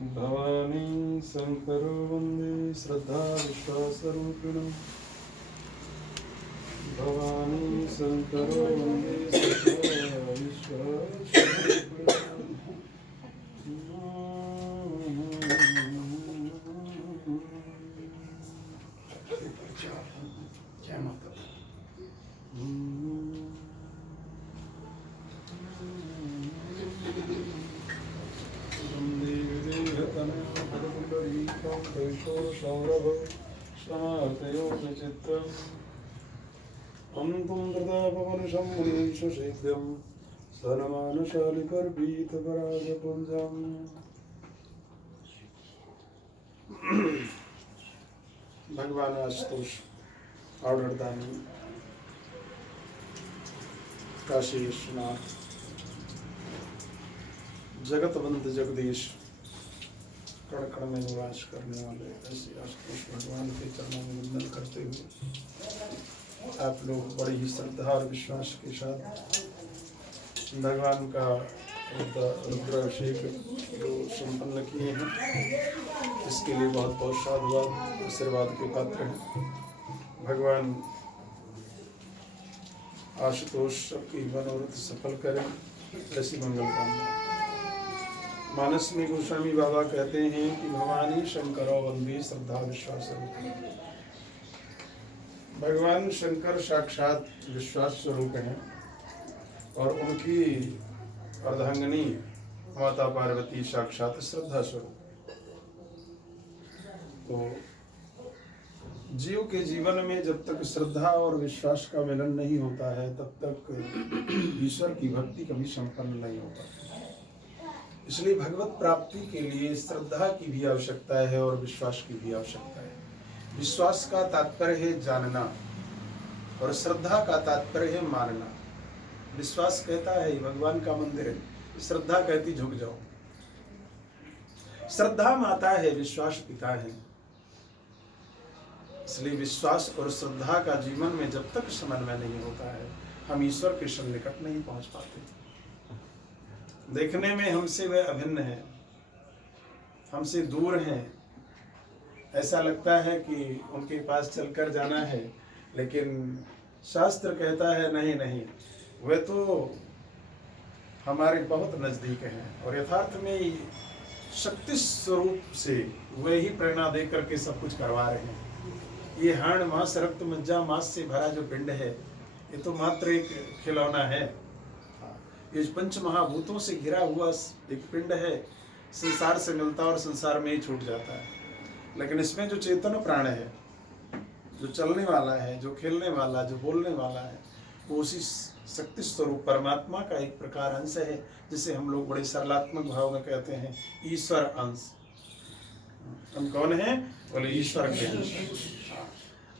भवानी शंकरो वंदे श्रद्धा विश्वासरूपिणम् भवानी शंकरो वंदे श्रद्धा विश्वासरूपिणम् अंतुं प्रतापवनुषं मुनीशसेव्यं सनमानशालिपर्पीतपरागपुञ्जम् भगवान आशुतोष ऑर्डर दानी काशी विश्वनाथ जगतवंत जगदीश कण कण में निवास करने वाले ऐसे आशुतोष भगवान के चरणों में वंदन करते हुए आप लोग बड़े ही श्रद्धा और विश्वास के साथ भगवान का रुद्राभिषेक जो संपन्न किए हैं इसके लिए बहुत बहुत साधुवाद आशीर्वाद के पात्र हैं। भगवान आशुतोष सबकी मनोरथ सफल करें, ऐसी मंगल कामना। मानस में गोस्वामी बाबा कहते हैं कि भवानी शंकरो वंदे श्रद्धा विश्वास। भगवान शंकर साक्षात विश्वास स्वरूप हैं और उनकी अर्धांगिनी माता पार्वती साक्षात श्रद्धा स्वरूप। तो जीव के जीवन में जब तक श्रद्धा और विश्वास का मिलन नहीं होता है तब तक ईश्वर की भक्ति कभी संपन्न नहीं होता। इसलिए भगवत प्राप्ति के लिए श्रद्धा की भी आवश्यकता है और विश्वास की भी आवश्यकता है। विश्वास का तात्पर्य है जानना और श्रद्धा का तात्पर्य है मानना। विश्वास कहता है भगवान का मंदिर है, श्रद्धा कहती झुक जाओ। श्रद्धा माता है, विश्वास पिता है। इसलिए विश्वास और श्रद्धा का जीवन में जब तक समन्वय नहीं होता है हम ईश्वर के सन्निकट नहीं पहुंच पाते। देखने में हमसे वे अभिन्न है, हमसे दूर हैं, ऐसा लगता है कि उनके पास चलकर जाना है, लेकिन शास्त्र कहता है नहीं नहीं, वे तो हमारे बहुत नजदीक हैं और यथार्थ में शक्ति स्वरूप से वे ही प्रेरणा दे करके सब कुछ करवा रहे हैं। ये हाण मांस रक्त मज्जा मांस से भरा जो पिंड है ये तो मात्र एक खिलौना है। ये पंच महाभूतों से घिरा हुआ एक पिंड है, संसार से मिलता और संसार में ही छूट जाता है। लेकिन इसमें जो चेतन प्राण है, जो चलने वाला है, जो खेलने वाला, जो बोलने वाला है, वो उसी शक्ति स्वरूप परमात्मा का एक प्रकार अंश है, जिसे हम लोग बड़े सरलात्मक भाव में कहते हैं ईश्वर अंश। हम कौन हैं? बोले ईश्वर के अंश।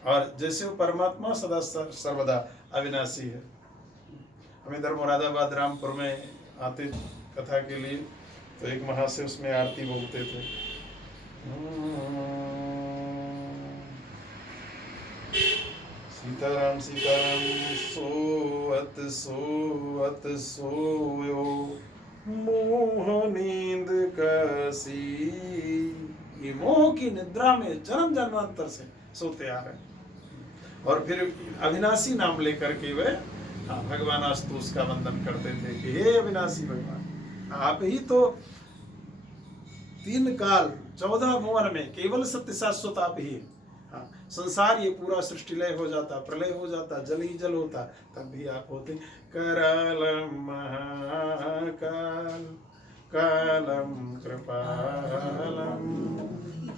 और जैसे वो परमात्मा सदा सर्वदा अविनाशी है। हम इधर मुरादाबाद रामपुर में आते कथा के लिए, तो एक महाशय उसमें आरती बोलते थे। सीताराम सीताराम सोअत सोअत सोयो मोह नींद कसी। ये मोह की निद्रा में जन्म जन्मांतर से सोते आ रहे हैं और फिर अविनाशी नाम लेकर के वे भगवान आशुतोष का वंदन करते थे कि हे अविनाशी भगवान, आप ही तो 3 काल 14 भुवन में केवल सत्य शाश्वत आप ही। हाँ, संसार ये पूरा सृष्टिलय हो जाता, प्रलय हो जाता, जल ही जल होता, तब भी आप होते। करालम महाकाल कालम कृपालम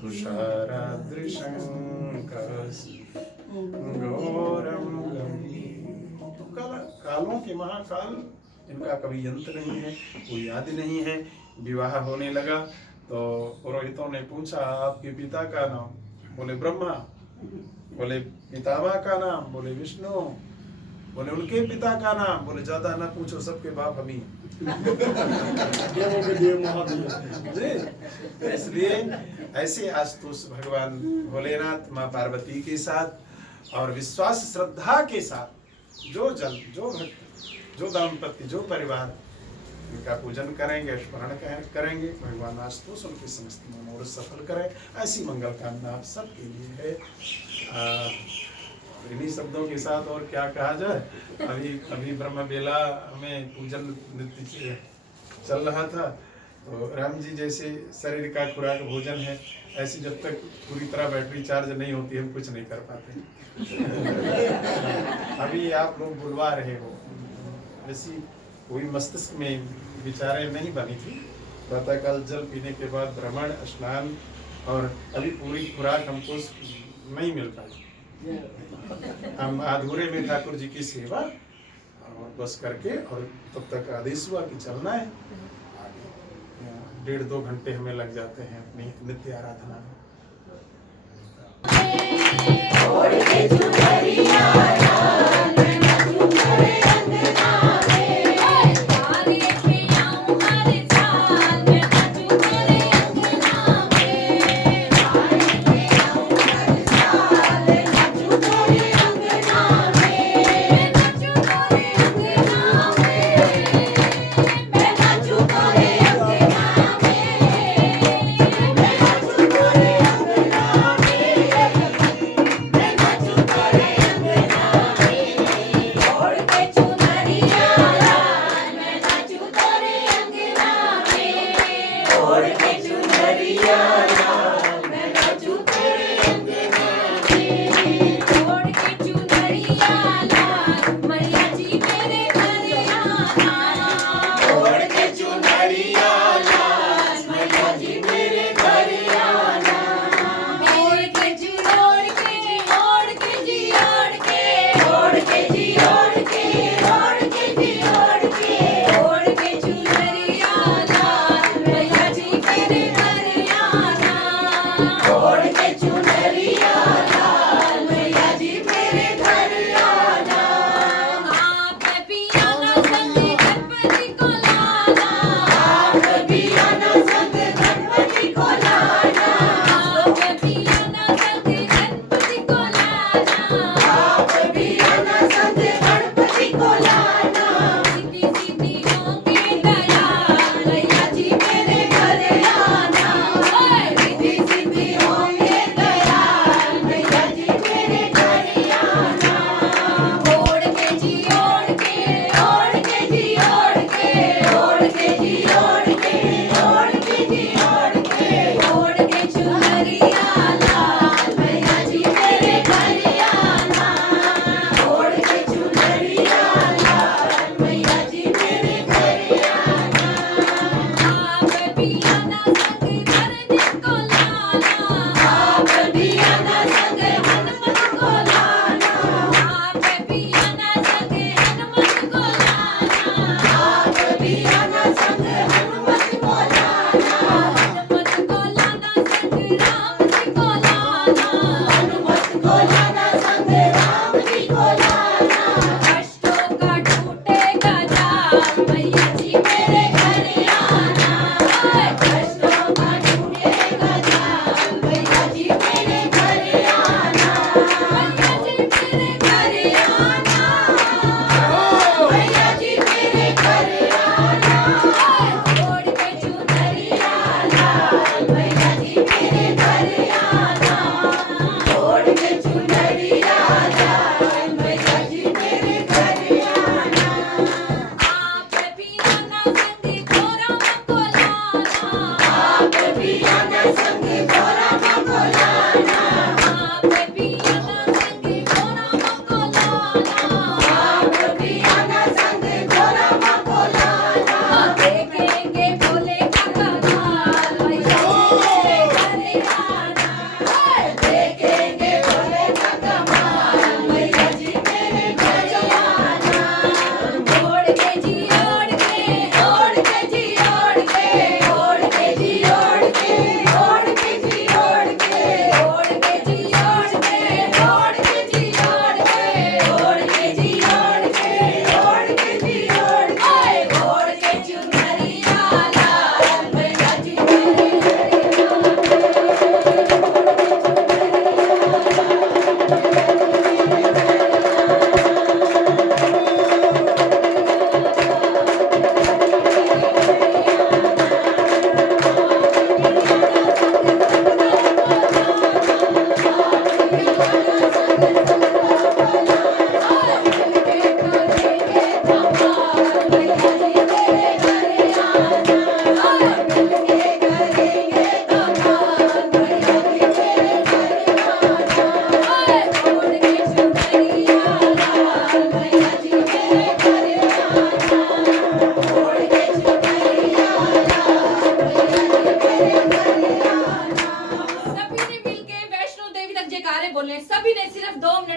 तुषारादृशं घोरम गंभीर। तो कालों के महाकाल, इनका कभी अंत नहीं है, कोई आदि नहीं है। विवाह होने लगा तो पुरोहितों ने पूछा आपके पिता का नाम? बोले ब्रह्मा। बोले पितामह का नाम? बोले विष्णु। बोले उनके पिता का नाम? बोले ज्यादा ना पूछो, सबके बाप हम ही। इसलिए ऐसे आशुतोष भगवान भोलेनाथ माँ पार्वती के साथ और विश्वास श्रद्धा के साथ जो जन, जो भक्त, जो दाम्पत्य, जो परिवार इनका पूजन करेंगे, स्मरण करेंगे, भगवान आशुतोष उनके समस्त मनोरथ सफल करें, ऐसी मंगल कामना आप सबके लिए है। इन्हीं शब्दों के साथ और क्या कहा जाए। अभी ब्रह्म बेला में पूजन नित्य चल रहा था, तो राम जी जैसे शरीर का खुराक भोजन है, ऐसी जब तक पूरी तरह बैटरी चार्ज नहीं होती हम कुछ नहीं कर पाते। अभी आप लोग बुलवा रहे हो, ऐसी कोई मस्तिष्क में विचारें नहीं बनी थी। प्रातःकाल जल पीने के बाद भ्रमण, स्नान, और अभी पूरी खुराक हमको नहीं मिल पाई। हम अधूरे में ठाकुर जी की सेवा और बस करके, और तब तक आदेश हुआ कि चलना है। 1.5-2 घंटे हमें लग जाते हैं अपनी नित्य आराधना में।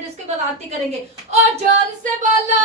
फिर इसके बाद आरती करेंगे और जोर से बोलो।